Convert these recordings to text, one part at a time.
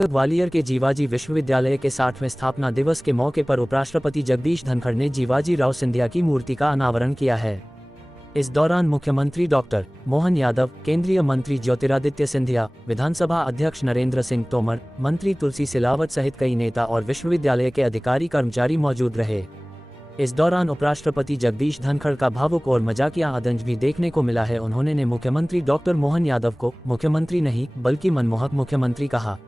ग्वालियर के जीवाजी विश्वविद्यालय के 60वें स्थापना दिवस के मौके पर उपराष्ट्रपति जगदीश धनखड़ ने जीवाजी राव सिंधिया की मूर्ति का अनावरण किया है। इस दौरान मुख्यमंत्री डॉक्टर मोहन यादव, केंद्रीय मंत्री ज्योतिरादित्य सिंधिया, विधानसभा अध्यक्ष नरेंद्र सिंह तोमर, मंत्री तुलसी सिलावट सहित कई नेता और विश्वविद्यालय के अधिकारी कर्मचारी मौजूद रहे। इस दौरान उपराष्ट्रपति जगदीश धनखड़ का भावुक और मजाकिया अंदाज भी देखने को मिला है। उन्होंने मुख्यमंत्री डॉक्टर मोहन यादव को मुख्यमंत्री नहीं बल्कि मनमोहक मुख्यमंत्री कहा।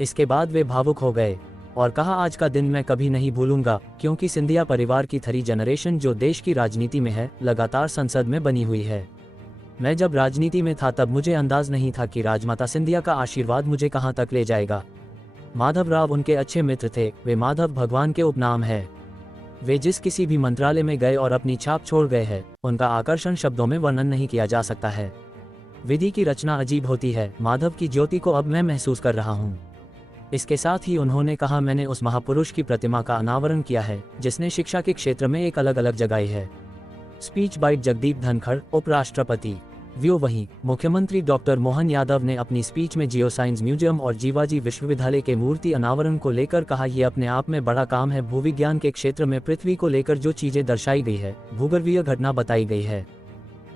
इसके बाद वे भावुक हो गए और कहा, आज का दिन मैं कभी नहीं भूलूंगा, क्योंकि सिंधिया परिवार की 3 जनरेशन जो देश की राजनीति में है, लगातार संसद में बनी हुई है। मैं जब राजनीति में था तब मुझे अंदाज नहीं था कि राजमाता सिंधिया का आशीर्वाद मुझे कहां तक ले जाएगा। माधवराव उनके अच्छे मित्र थे, वे माधव भगवान के उपनाम है। वे जिस किसी भी मंत्रालय में गए और अपनी छाप छोड़ गए हैं, उनका आकर्षण शब्दों में वर्णन नहीं किया जा सकता है। विधि की रचना अजीब होती है। माधव की ज्योति को अब मैं महसूस कर रहा हूँ। इसके साथ ही उन्होंने कहा, मैंने उस महापुरुष की प्रतिमा का अनावरण किया है जिसने शिक्षा के क्षेत्र में एक अलग अलग जगाई है। स्पीच बाइट जगदीप धनखड़, उपराष्ट्रपति। व्यू वहीं मुख्यमंत्री डॉक्टर मोहन यादव ने अपनी स्पीच में जियो साइंस म्यूजियम और जीवाजी विश्वविद्यालय के मूर्ति अनावरण को लेकर कहा, यह अपने आप में बड़ा काम है। भूविज्ञान के क्षेत्र में पृथ्वी को लेकर जो चीजें दर्शाई गई है, भूगर्भीय घटना बताई गई है।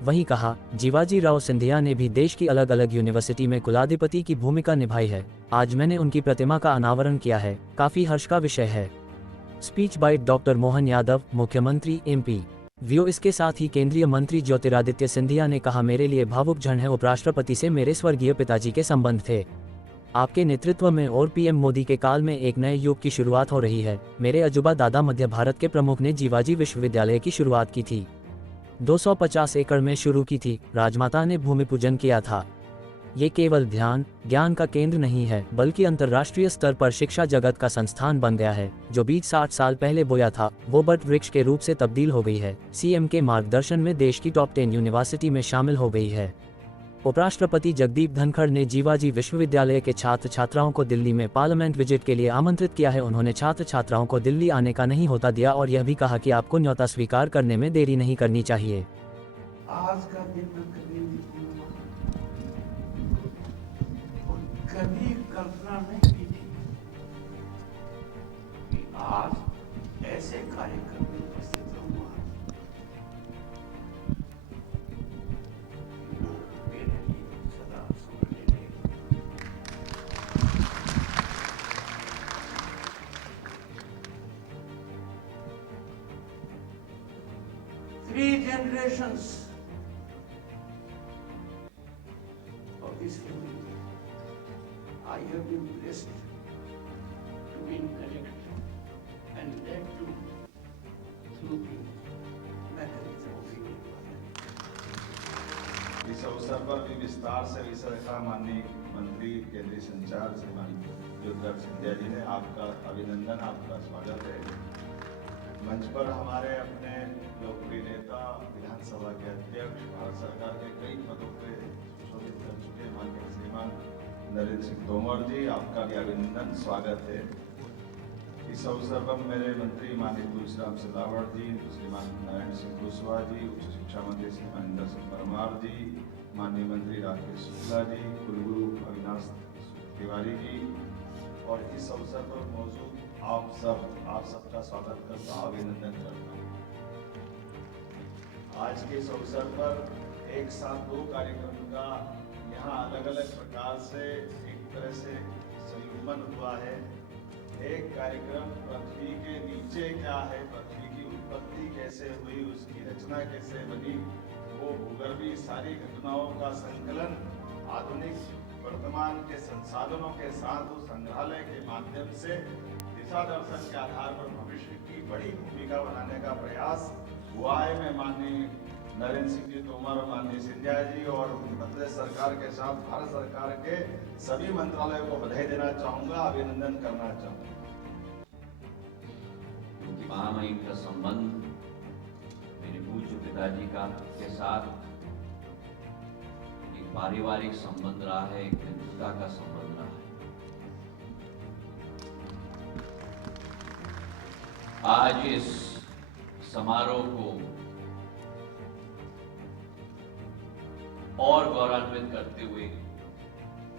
वहीं कहा, जीवाजी राव सिंधिया ने भी देश की अलग अलग यूनिवर्सिटी में कुलाधिपति की भूमिका निभाई है। आज मैंने उनकी प्रतिमा का अनावरण किया है, काफी हर्ष का विषय है। Speech byte doctor Mohan Yadav, मुख्यमंत्री एमपी। व्यू इसके साथ ही केंद्रीय मंत्री ज्योतिरादित्य सिंधिया ने कहा, मेरे लिए भावुक क्षण है। उपराष्ट्रपति से मेरे स्वर्गीय पिताजी के संबंध थे। आपके नेतृत्व में और पीएम मोदी के काल में एक नए युग की शुरुआत हो रही है। मेरे अजूबा दादा मध्य भारत के प्रमुख ने जीवाजी विश्वविद्यालय की शुरुआत की थी। 250 एकड़ में शुरू की थी। राजमाता ने भूमि पूजन किया था। ये केवल ध्यान ज्ञान का केंद्र नहीं है, बल्कि अंतर्राष्ट्रीय स्तर पर शिक्षा जगत का संस्थान बन गया है। जो बीज 60 साल पहले बोया था, वो बट वृक्ष के रूप से तब्दील हो गई है। सीएम के मार्गदर्शन में देश की टॉप 10 यूनिवर्सिटी में शामिल हो गई है। उपराष्ट्रपति जगदीप धनखड़ ने जीवाजी विश्वविद्यालय के छात्र छात्राओं को दिल्ली में पार्लियामेंट विजिट के लिए आमंत्रित किया है। उन्होंने छात्र छात्राओं को दिल्ली आने का नहीं होता दिया और यह भी कहा कि आपको न्योता स्वीकार करने में देरी नहीं करनी चाहिए। आज का दिन मैं कभी कल्पना नहीं की थी कि आज ऐसे कार्यक्रम में उपस्थित रहूंगा। मेरे लिए सदा स्मरणीय रहेगा। 3 generations of this family. I have been blessed to interact and led to through the mechanism of Indian parliament. इस अवसर पर भी विस्तार से विषय रखा माननीय मंत्री केंद्रीय संचार श्रीमान ज्योतिरादित्य सिंधिया जी ने। आपका अभिनंदन, आपका स्वागत है। मंच पर हमारे अपने लोकप्रिय नेता, विधानसभा के अध्यक्ष, भारत सरकार के कई पदों पे सुशोभित कर चुके माननीय श्रीमान नरेंद्र सिंह तोमर जी, आपका भी अभिनंदन, स्वागत है। इस अवसर पर मेरे मंत्री माननीय तुलसीराम सिलावट जी, श्रीमान नारायण सिंह कुशवाहा जी, उच्च शिक्षा मंत्री श्रीमान इंदर सिंह परमार जी, माननीय मंत्री राकेश शुक्ला जी, कुलगुरु अविनाश तिवारी जी और इस अवसर पर मौजूद आप सबका स्वागत करता हूँ, अभिनंदन करता हूँ। आज के इस अवसर पर एक साथ 2 कार्यक्रम का यहाँ अलग अलग प्रकार से एक तरह से संयुग्मन हुआ है। एक कार्यक्रम पृथ्वी के नीचे क्या है, पृथ्वी की उत्पत्ति कैसे हुई, उसकी रचना कैसे बनी, वो भूगर्भीय सारी घटनाओं का संकलन आधुनिक वर्तमान के संसाधनों के साथ उस संग्रहालय के माध्यम से दिशा दर्शन के आधार पर भविष्य की बड़ी भूमिका बनाने का प्रयास हुआ है। मैं माननीय नरेंद्र सिंह जी तोमर और माननीय सिंधिया जी और प्रदेश सरकार के साथ भारत सरकार के सभी मंत्रालयों को बधाई देना चाहूंगा, अभिनंदन करना चाहूंगा। क्योंकि महामहिम का संबंध मेरे पूज्य पिताजी का के साथ एक पारिवारिक संबंध रहा है, एक मित्रता का संबंध रहा है। आज इस समारोह को और गौरवान्वित करते हुए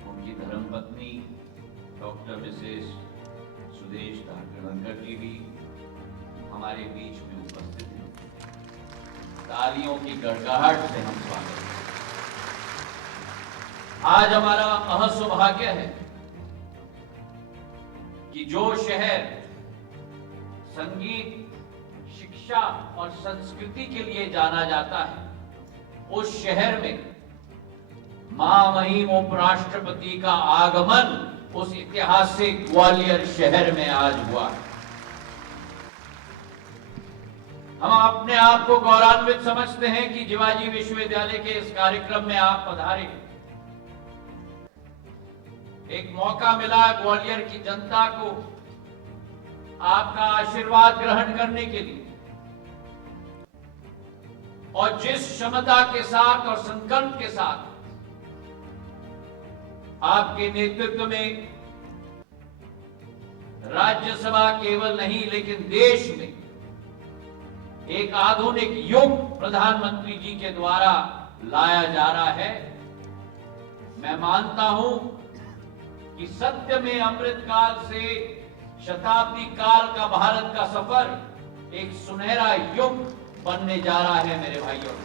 उनकी धर्मपत्नी डॉक्टर मिसेस सुदेश धनखड़ जी भी हमारे बीच में उपस्थित हैं। तालियों की गड़गड़ाहट से हम स्वागत करते हैं। आज हमारा अहसौभाग्य है कि जो शहर संगीत, शिक्षा और संस्कृति के लिए जाना जाता है, उस शहर में महामहिम उपराष्ट्रपति का आगमन उस ऐतिहासिक ग्वालियर शहर में आज हुआ है। हम अपने आप को गौरवान्वित समझते हैं कि जिवाजी विश्वविद्यालय के इस कार्यक्रम में आप पधारे। एक मौका मिला ग्वालियर की जनता को आपका आशीर्वाद ग्रहण करने के लिए, और जिस क्षमता के साथ और संकल्प के साथ आपके नेतृत्व में राज्यसभा केवल नहीं लेकिन देश में एक आधुनिक युग प्रधानमंत्री जी के द्वारा लाया जा रहा है, मैं मानता हूं कि सत्य में अमृत काल से शताब्दी काल का भारत का सफर एक सुनहरा युग बनने जा रहा है मेरे भाइयों।